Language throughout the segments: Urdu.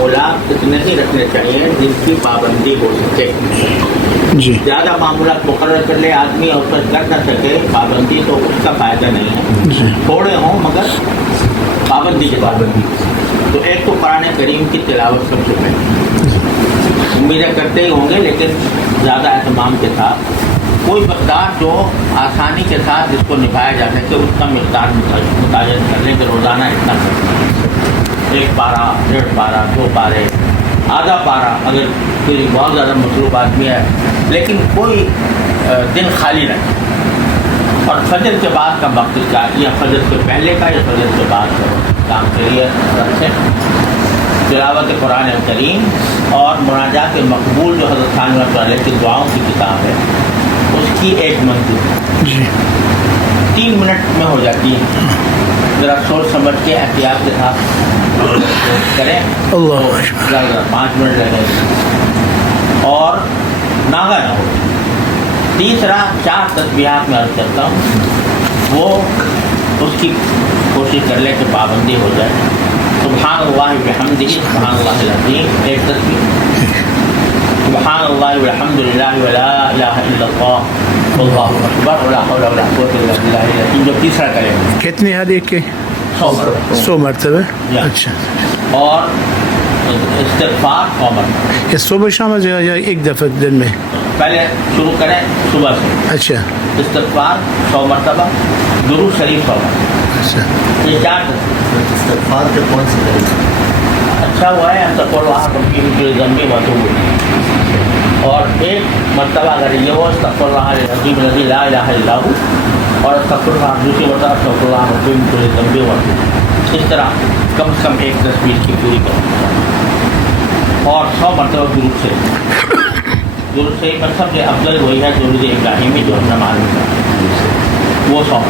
معمولات اتنے ہی رکھنے چاہیے جن کی پابندی ہو سکے. جی زیادہ معمولات مقرر کر لے آدمی اور پھر کر نہ سکے پابندی تو اس کا فائدہ نہیں ہے. تھوڑے ہوں مگر پابندی کے پابندی. تو ایک تو قرآن کریم کی تلاوت سب سے پہلے امیدیں کرتے ہی ہوں گے لیکن زیادہ اہتمام کے ساتھ کوئی مقدار جو آسانی کے ساتھ جس کو نبھایا جا سکے اس کا مقدار متعین کر لیں کہ روزانہ اتنا کریں. 1 پارہ 1.5 پارہ 2 پارے آدھا پارہ اگر کوئی بہت زیادہ مصروف آدمی ہے لیکن کوئی دن خالی رہے. اور فجر کے بعد کا وقت کا یا فجر سے پہلے کا یا فجر کے بعد کا کام کریے رکھیں. تلاوت قرآن کریم اور مناجات مقبول جو حضرت ثانوی رحمۃ اللہ علیہ کی دعاؤں کی کتاب ہے اس کی ایک منزل جی 3 منٹ میں ہو جاتی ہے. ذرا سوچ سمجھ کے احتیاط کے ساتھ کریں. اللہ 5 منٹ لگے اور ناغہ نہ ہو. تیسرا 4 تسبیحات میں عرض کرتا ہوں وہ اس کی کوشش کر لیں کہ پابندی ہو جائے. سبحان اللہ وبحمدہ سبحان اللہ العظیم ایک تسبیح. سبحان اللہ والحمد للہ ولا الہ الا اللہ واللہ اکبر ولا حول ولا قوۃ الا باللہ العظیم جو تیسرا کریں. کتنی حدیث کے 100 مرتبہ. اچھا اور استغفار 100 مرتبہ. یہ صبح شام یا ایک دفعہ دن میں؟ پہلے شروع کریں صبح سے. اچھا استغفار 100 مرتبہ درود شریف 100 مرتبہ. اچھا یہ 4 استغفار کے کون سے طریقے؟ اچھا ہوا ہے تقول وہاں کی ذنبی مطلوب. اور ایک مرتبہ اگر یہ ہو استغفر اللہ العظیم الذی لا الہ الا ہو اور استغفر اللہ دوسری مرتبہ استغفر اللہ العظیم الذی ذنبی مطلوب. اس طرح کم سے کم ایک تصویر کی پوری کریں. اور 100 مرتبہ درود سے درود سے سب سے افضل وہی ہے درود ابراہیمی جو ہم نے معلوم کیا وہ 100.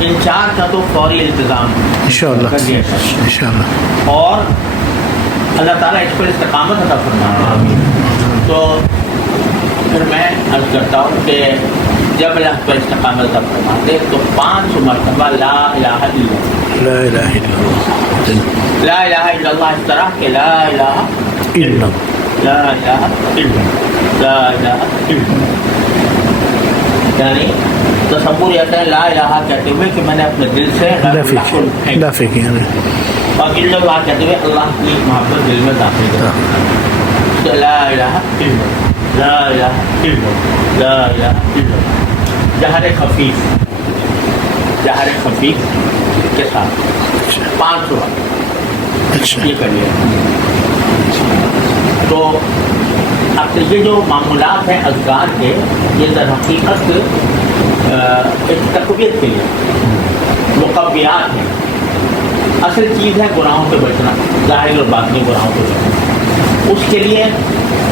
ان 4 کا تو فوری التزام انشاءاللہ کر دیا انشاءاللہ. اور اللہ تعالیٰ اس پر استقامت عطا فرمائے. تو پھر میں عرض کرتا ہوں کہ جب اللہ پر استقامت عطا فرماتے تو 500 مرتبہ لا الہ الا اللہ. لا الہ الا اللہ. لا الہ الا اللہ اس طرح کہ لا الہ الا اللہ لا الہ الا اللہ لا الہ الا اللہ. یعنی تصور یہ ہے لا الہ کہتے ہوئے کہ میں نے اپنے دل سے نفی کیا اور الا اللہ کہتے ہوئے اللہ کی محبت دل میں داخل کر. لا الہ الا اللہ لا الہ الا اللہ لا الہ الا اللہ جہر خفیف کے ساتھ 500 یہ کریے. تو اب یہ جو معمولات ہیں اذکار کے یہ در حقیقت ایک تقویت کے لیے مقویات ہیں. اصل چیز ہے گناہوں سے بچنا ظاہر اور باطنی گناہوں سے بچنا. اس کے لیے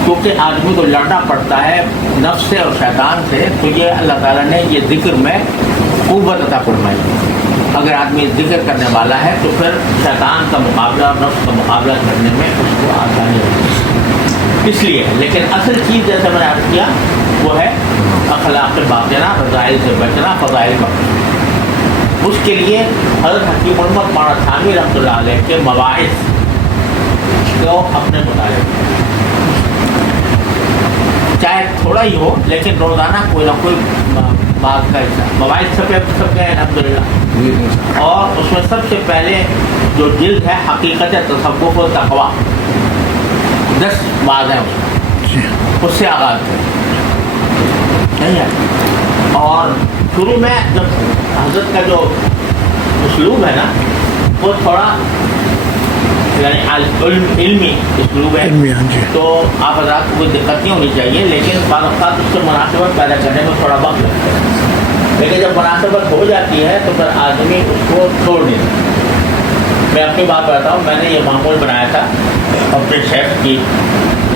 کیونکہ آدمی کو لڑنا پڑتا ہے نفس سے اور شیطان سے تو یہ اللہ تعالیٰ نے یہ ذکر میں قوت عطا فرمائی. اگر آدمی ذکر کرنے والا ہے تو پھر شیطان کا مقابلہ اور نفس کا مقابلہ کرنے میں اس کو آسانی ہوتی ہے. اس لیے لیکن اصل چیز جیسے میں نے عرض کیا وہ ہے اخلاق باطنہ رضائل سے بچنا فضائل بخشنا. اس کے لیے حضرت حکیم محمد مولانا ثانوی رحمۃ اللہ علیہ کے مواعظ کو اپنے مطالعے چاہے تھوڑا ہی ہو لیکن روزانہ کوئی نہ کوئی بات کا حصہ. مواعظ سب کے الحمدللہ. اور اس میں سب سے پہلے جو جلد ہے حقیقت تصوف و تقویٰ 10 بات ہیں اس سے آغاز کریں نہیں ہے. اور شروع میں جب حضرت کا جو اسلوب ہے نا وہ تھوڑا یعنی علمی اسلوب ہے تو آپ حضرات کو کوئی دقت نہیں ہونی چاہیے لیکن بعض اوقات اس سے مناسبت پیدا کرنے میں تھوڑا وقت لگتا ہے. لیکن جب مناسبت ہو جاتی ہے تو پھر آدمی اس کو چھوڑ نہیں سکتا. میں اپنی بات بتاتا ہوں میں نے یہ معمول بنایا تھا اپنے شیخ کی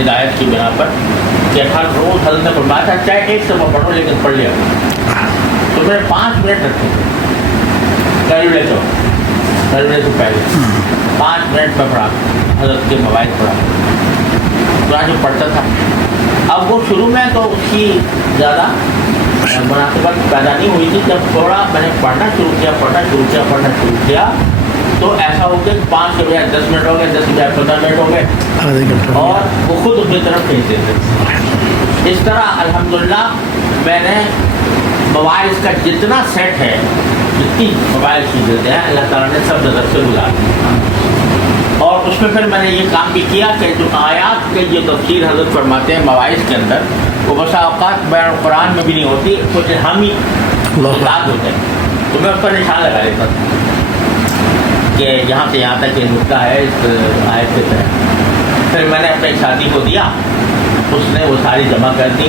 ہدایت کی بنا پر کہ ہر روز حضرت نے فرمایا تھا چاہے ایک صفحہ پڑھو لیکن پڑھ لیا. تو میں نے 5 منٹ رکھے تھے سے پہلے 5 منٹ میں پڑھا حضرت کے مواعظ پڑھا قرآن جو پڑھتا تھا. اب وہ شروع میں تو اس کی زیادہ مناسبت پیدا نہیں ہوئی تھی. جب تھوڑا میں نے پڑھنا شروع کیا تو ایسا ہو گیا کہ 5 کے بجائے 10 منٹ ہو گئے، 10 کے بجائے 15 منٹ ہو گئے، آدھے گھنٹہ اور وہ خود اپنی طرف کھینچتے تھے. اس طرح الحمدللہ میں نے موبائل کا جتنا سیٹ ہے، جتنی موبائل چیزیں ہیں، اللہ تعالیٰ نے سب نظر سے گزار دی. اور اس میں پھر میں نے یہ کام بھی کیا کہ جو آیات کے جو تفسیر حضرت فرماتے ہیں مواعظ کے اندر، وہ بسا اوقات بیان قرآن میں بھی نہیں ہوتی، کچھ الہامی ذات ہوتے ہیں، تو میں اس پر نشان لگا لیتا تھا کہ یہاں سے یہاں تک یہ نقطہ ہے اس آیت کے تحت. پھر میں نے اپنے ایک ساتھی کو دیا، اس نے وہ ساری جمع کر دی.